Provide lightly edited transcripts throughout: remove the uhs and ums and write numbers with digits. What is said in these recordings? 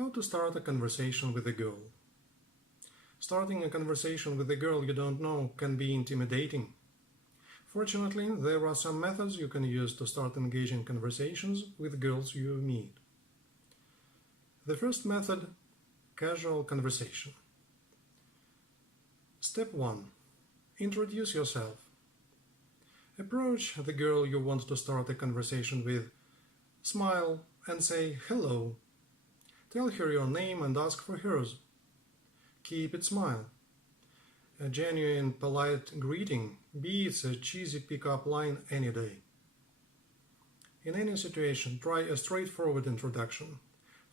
How to start a conversation with a girl. Starting a conversation with a girl you don't know can be intimidating. Fortunately, there are some methods you can use to start engaging conversations with girls you meet. The first method, casual conversation. Step 1. Introduce yourself. Approach the girl you want to start a conversation with. Smile and say hello. Tell her your name and ask for hers. Keep it smile. A genuine, polite greeting beats a cheesy pick-up line any day. In any situation, try a straightforward introduction.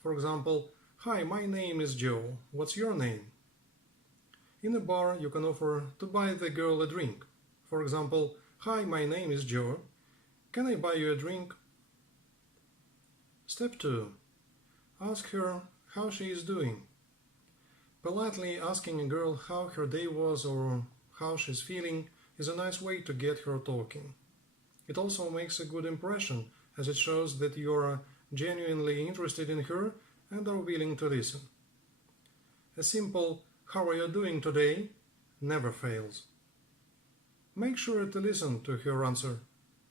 For example, "Hi, my name is Joe. What's your name?" In a bar, you can offer to buy the girl a drink. For example, "Hi, my name is Joe. Can I buy you a drink?" Step 2. Ask her how she is doing. Politely asking a girl how her day was or how she's feeling is a nice way to get her talking. It also makes a good impression, as it shows that you are genuinely interested in her and are willing to listen. A simple "How are you doing today?" never fails. Make sure to listen to her answer.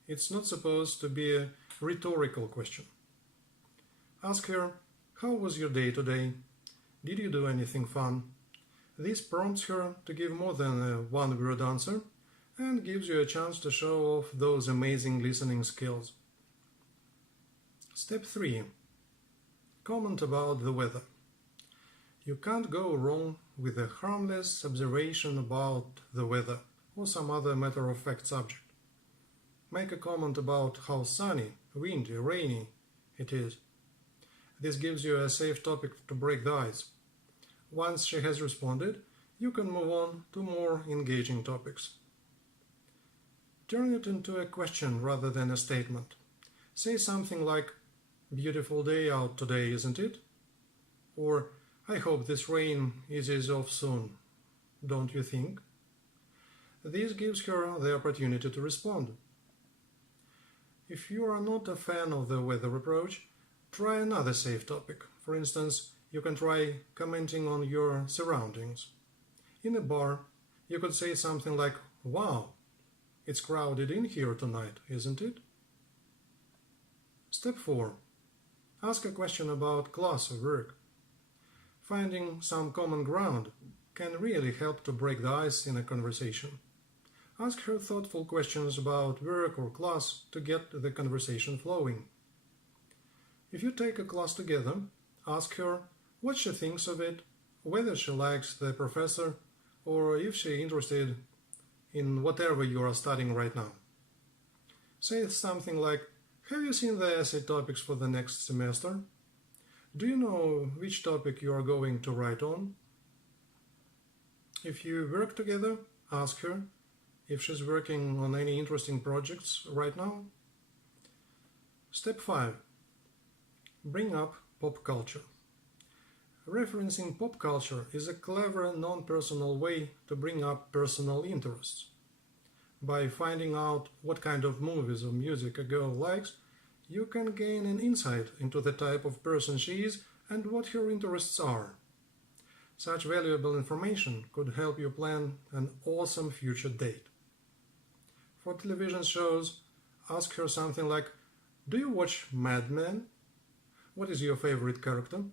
It's not supposed to be a rhetorical question. Ask her, "How was your day today? Did you do anything fun?" This prompts her to give more than a one-word answer and gives you a chance to show off those amazing listening skills. Step 3. Comment about the weather. You can't go wrong with a harmless observation about the weather or some other matter-of-fact subject. Make a comment about how sunny, windy, rainy it is. This gives you a safe topic to break the ice. Once she has responded, you can move on to more engaging topics. Turn it into a question rather than a statement. Say something like, "Beautiful day out today, isn't it?" Or, "I hope this rain eases off soon, don't you think?" This gives her the opportunity to respond. If you are not a fan of the weather approach, try another safe topic. For instance, you can try commenting on your surroundings. In a bar, you could say something like, "Wow, it's crowded in here tonight, isn't it?" Step 4. Ask a question about class or work. Finding some common ground can really help to break the ice in a conversation. Ask her thoughtful questions about work or class to get the conversation flowing. If you take a class together, ask her what she thinks of it, whether she likes the professor, or if she's interested in whatever you are studying right now. Say something like, "Have you seen the essay topics for the next semester? Do you know which topic you are going to write on?" If you work together, ask her if she's working on any interesting projects right now. Step 5. Bring up pop culture. Referencing pop culture is a clever, non-personal way to bring up personal interests. By finding out what kind of movies or music a girl likes, you can gain an insight into the type of person she is and what her interests are. Such valuable information could help you plan an awesome future date. For television shows, ask her something like, "Do you watch Mad Men? What is your favorite character?"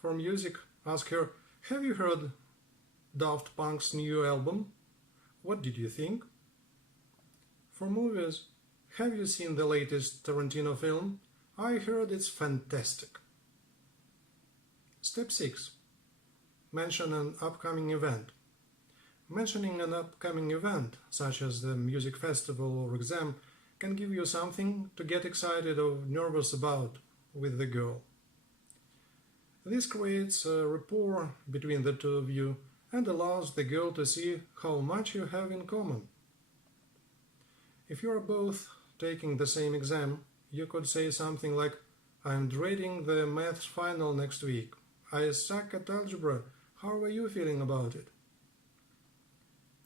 For music, ask her, "Have you heard Daft Punk's new album? What did you think?" For movies, "Have you seen the latest Tarantino film? I heard it's fantastic." Step 6. Mention an upcoming event. Mentioning an upcoming event, such as the music festival or exam, can give you something to get excited or nervous about with the girl. This creates a rapport between the two of you and allows the girl to see how much you have in common. If you are both taking the same exam, you could say something like, "I'm dreading the maths final next week. I suck at algebra. How are you feeling about it?"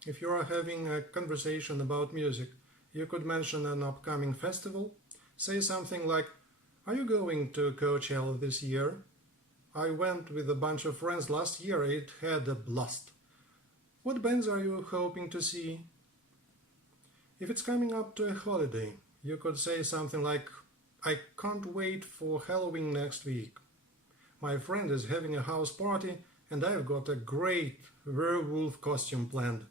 If you are having a conversation about music, you could mention an upcoming festival. Say something like, "Are you going to Coachella this year? I went with a bunch of friends last year. It had a blast. What bands are you hoping to see?" If it's coming up to a holiday, you could say something like, "I can't wait for Halloween next week. My friend is having a house party and I've got a great werewolf costume planned.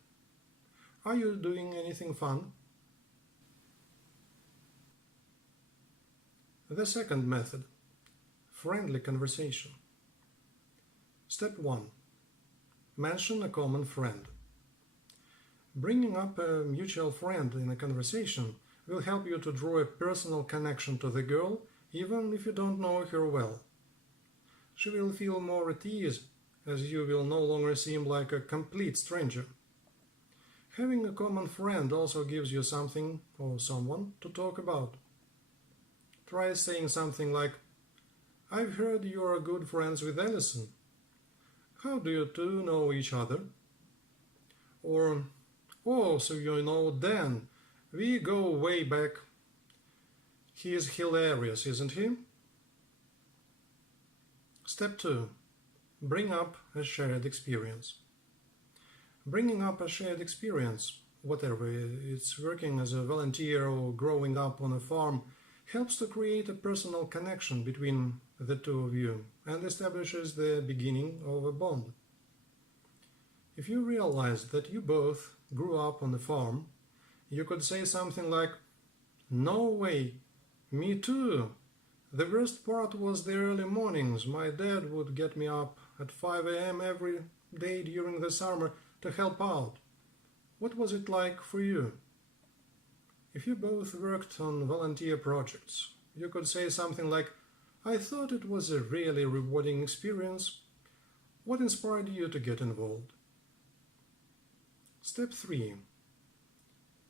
Are you doing anything fun?" The second method, friendly conversation. Step 1. Mention a common friend. Bringing up a mutual friend in a conversation will help you to draw a personal connection to the girl, even if you don't know her well. She will feel more at ease, as you will no longer seem like a complete stranger. Having a common friend also gives you something or someone to talk about. Try saying something like, "I've heard you are good friends with Allison. How do you two know each other?" Or, "Oh, so you know Dan. We go way back. He is hilarious, isn't he?" Step 2. Bring up a shared experience. Bringing up a shared experience, whatever it's working as a volunteer or growing up on a farm, helps to create a personal connection between the two of you and establishes the beginning of a bond. If you realize that you both grew up on the farm, you could say something like, "No way, me too. The worst part was the early mornings. My dad would get me up at 5 a.m. every day during the summer to help out. What was it like for you?" If you both worked on volunteer projects, you could say something like, "I thought it was a really rewarding experience. What inspired you to get involved?" Step 3.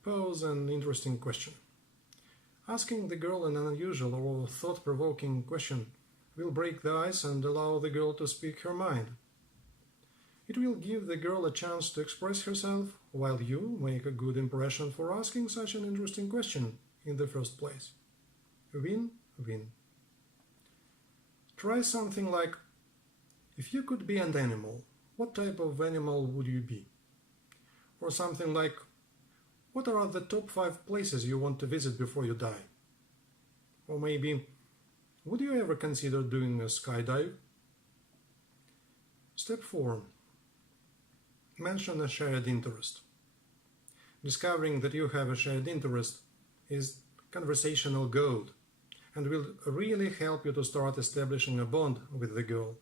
Pose an interesting question. Asking the girl an unusual or thought-provoking question will break the ice and allow the girl to speak her mind. It will give the girl a chance to express herself, while you make a good impression for asking such an interesting question in the first place. Win-win. Try something like, "If you could be an animal, what type of animal would you be?" Or something like, "What are the top 5 places you want to visit before you die?" Or maybe, "Would you ever consider doing a skydive?" Step 4. Mention a shared interest. Discovering that you have a shared interest is conversational gold and will really help you to start establishing a bond with the girl.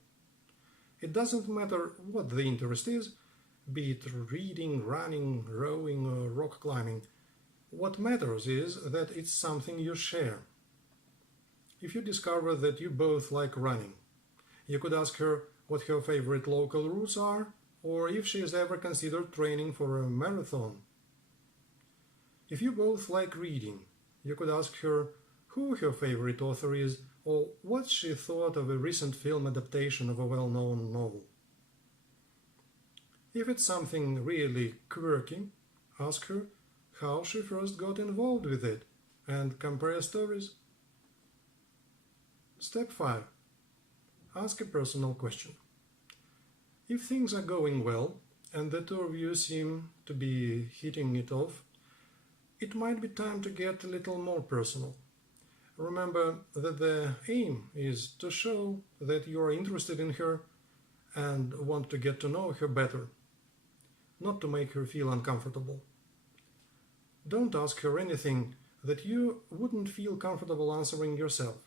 It doesn't matter what the interest is, be it reading, running, rowing, or rock climbing. What matters is that it's something you share. If you discover that you both like running, you could ask her what her favorite local routes are, or if she has ever considered training for a marathon. If you both like reading, you could ask her who her favorite author is, or what she thought of a recent film adaptation of a well-known novel. If it's something really quirky, ask her how she first got involved with it, and compare stories. Step 5. Ask a personal question. If things are going well, and the two of you seem to be hitting it off, it might be time to get a little more personal. Remember that the aim is to show that you are interested in her and want to get to know her better, not to make her feel uncomfortable. Don't ask her anything that you wouldn't feel comfortable answering yourself.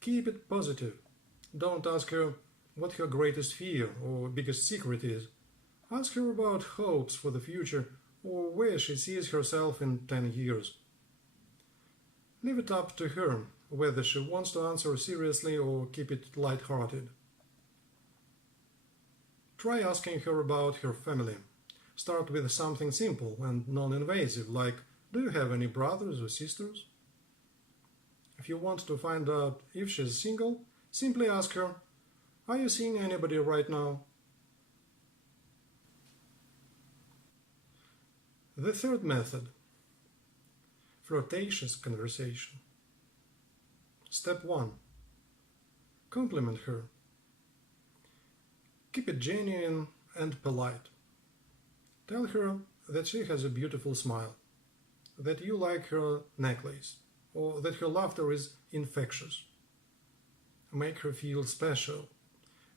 Keep it positive. Don't ask her what her greatest fear or biggest secret is. Ask her about hopes for the future or where she sees herself in 10 years. Leave it up to her whether she wants to answer seriously or keep it light-hearted. Try asking her about her family. Start with something simple and non-invasive, like, do you have any brothers or sisters? If you want to find out if she's single, simply ask her, are you seeing anybody right now? The third method, flirtatious conversation. Step 1. Compliment her. Keep it genuine and polite. Tell her that she has a beautiful smile, that you like her necklace, or that her laughter is infectious. Make her feel special.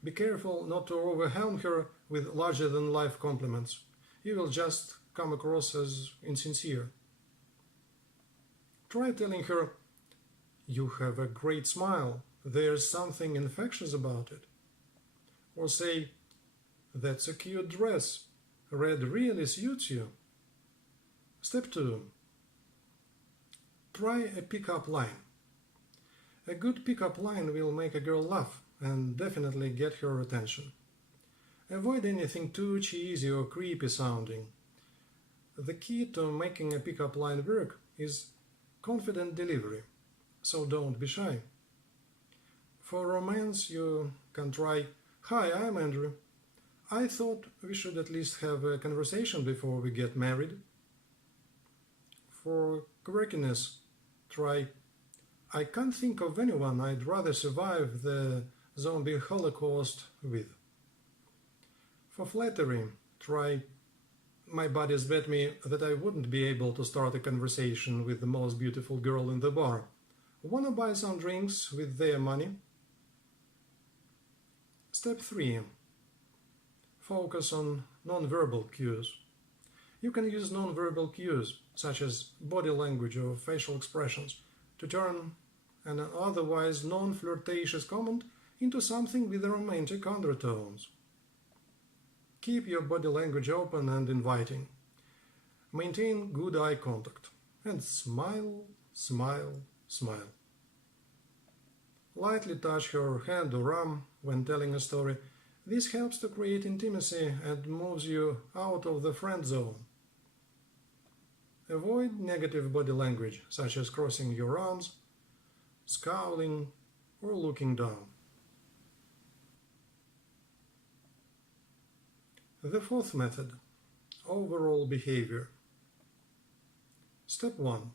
Be careful not to overwhelm her with larger-than-life compliments. You will just come across as insincere. Try telling her, you have a great smile, there's something infectious about it. Or say, that's a cute dress, red really suits you. Step 2. Try a pick-up line. A good pick-up line will make a girl laugh and definitely get her attention. Avoid anything too cheesy or creepy sounding. The key to making a pick-up line work is confident delivery, so don't be shy. For romance, you can try, hi, I'm Andrew. I thought we should at least have a conversation before we get married. For quirkiness, try, I can't think of anyone I'd rather survive the zombie holocaust with. For flattery, try, my buddies bet me that I wouldn't be able to start a conversation with the most beautiful girl in the bar. Wanna buy some drinks with their money? Step 3. Focus on non-verbal cues. You can use non-verbal cues, such as body language or facial expressions, to turn an otherwise non-flirtatious comment into something with romantic undertones. Keep your body language open and inviting. Maintain good eye contact. And smile, smile, smile. Lightly touch her hand or arm when telling a story. This helps to create intimacy and moves you out of the friend zone. Avoid negative body language, such as crossing your arms, scowling, or looking down. The fourth method, overall behavior. Step 1.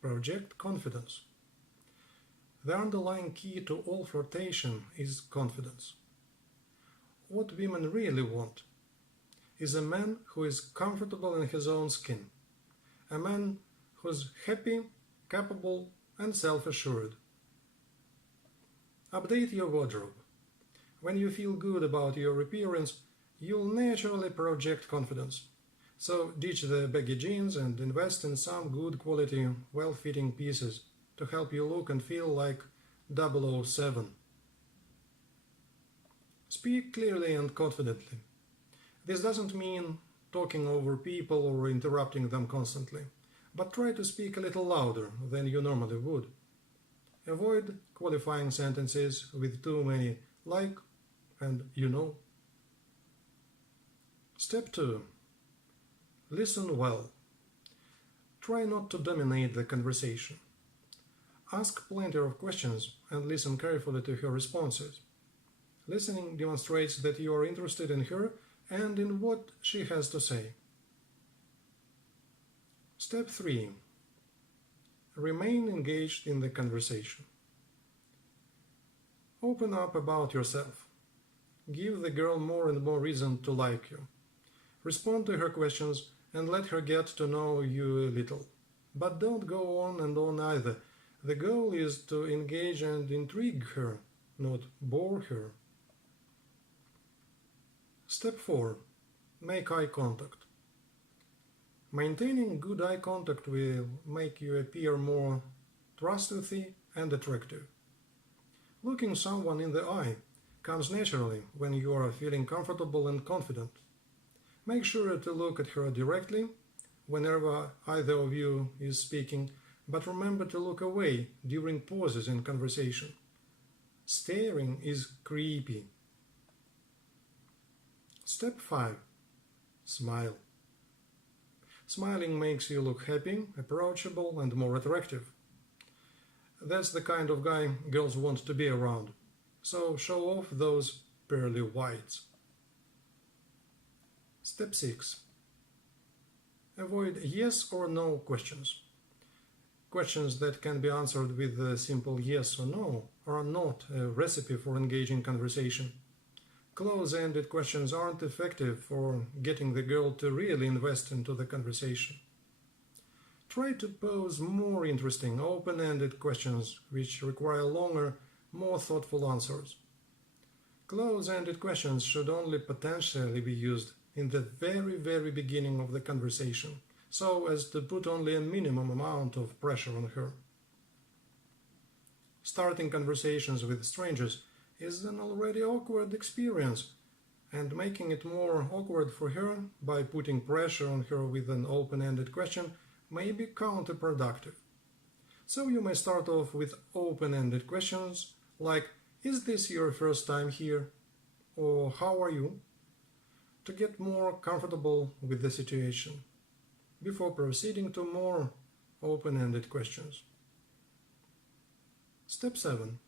Project confidence. The underlying key to all flirtation is confidence. What women really want is a man who is comfortable in his own skin, a man who's happy, capable, and self-assured. Update your wardrobe. When you feel good about your appearance, you'll naturally project confidence. So ditch the baggy jeans and invest in some good quality, well-fitting pieces to help you look and feel like 007. Speak clearly and confidently. This doesn't mean talking over people or interrupting them constantly, but try to speak a little louder than you normally would. Avoid qualifying sentences with too many like and you know. Step 2. Listen well. Try not to dominate the conversation. Ask plenty of questions and listen carefully to her responses. Listening demonstrates that you are interested in her and in what she has to say. Step 3. Remain engaged in the conversation. Open up about yourself. Give the girl more and more reason to like you. Respond to her questions and let her get to know you a little. But don't go on and on either. The goal is to engage and intrigue her, not bore her. Step 4. Make eye contact. Maintaining good eye contact will make you appear more trustworthy and attractive. Looking someone in the eye comes naturally when you are feeling comfortable and confident. Make sure to look at her directly whenever either of you is speaking, but remember to look away during pauses in conversation. Staring is creepy. Step 5. Smile. Smiling makes you look happy, approachable, and more attractive. That's the kind of guy girls want to be around. So show off those pearly whites. Step 6. Avoid yes or no questions. Questions that can be answered with a simple yes or no are not a recipe for engaging conversation. Close-ended questions aren't effective for getting the girl to really invest into the conversation. Try to pose more interesting, open-ended questions which require longer, more thoughtful answers. Close-ended questions should only potentially be used in the very beginning of the conversation, so as to put only a minimum amount of pressure on her. Starting conversations with strangers is an already awkward experience, and making it more awkward for her by putting pressure on her with an open-ended question may be counterproductive. So you may start off with open-ended questions like, "Is this your first time here?" or "How are you?" to get more comfortable with the situation, before proceeding to more open-ended questions. Step 7.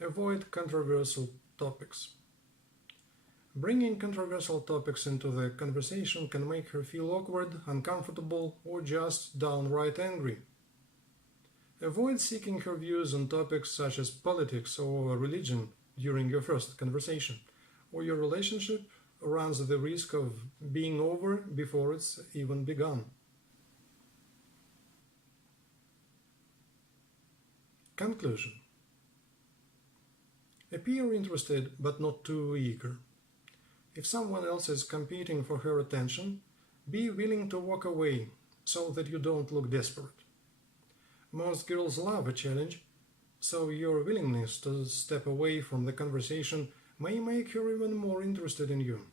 Avoid controversial topics. Bringing controversial topics into the conversation can make her feel awkward, uncomfortable, or just downright angry. Avoid seeking her views on topics such as politics or religion during your first conversation, or your relationship runs the risk of being over before it's even begun. Conclusion. Appear interested but not too eager. If someone else is competing for her attention, be willing to walk away so that you don't look desperate. Most girls love a challenge, so your willingness to step away from the conversation may make her even more interested in you.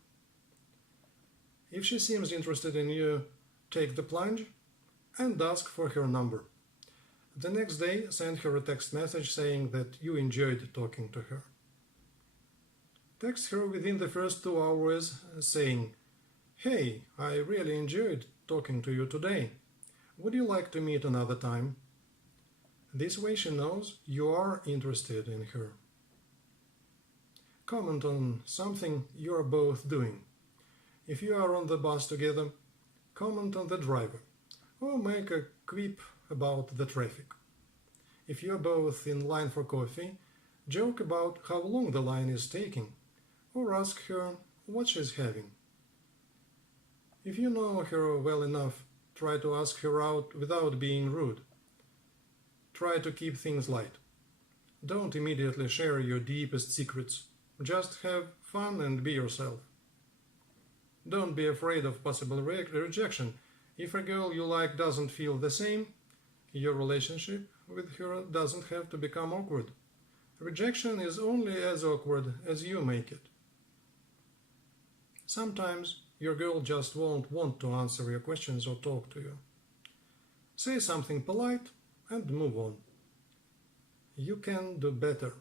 If she seems interested in you, take the plunge and ask for her number. The next day, send her a text message saying that you enjoyed talking to her. Text her within the first 2 hours saying, "Hey, I really enjoyed talking to you today. Would you like to meet another time?" This way she knows you are interested in her. Comment on something you are both doing. If you are on the bus together, comment on the driver, or make a quip about the traffic. If you are both in line for coffee, joke about how long the line is taking, or ask her what she's having. If you know her well enough, try to ask her out without being rude. Try to keep things light. Don't immediately share your deepest secrets. Just have fun and be yourself. Don't be afraid of possible rejection. If a girl you like doesn't feel the same, your relationship with her doesn't have to become awkward. Rejection is only as awkward as you make it. Sometimes your girl just won't want to answer your questions or talk to you. Say something polite and move on. You can do better.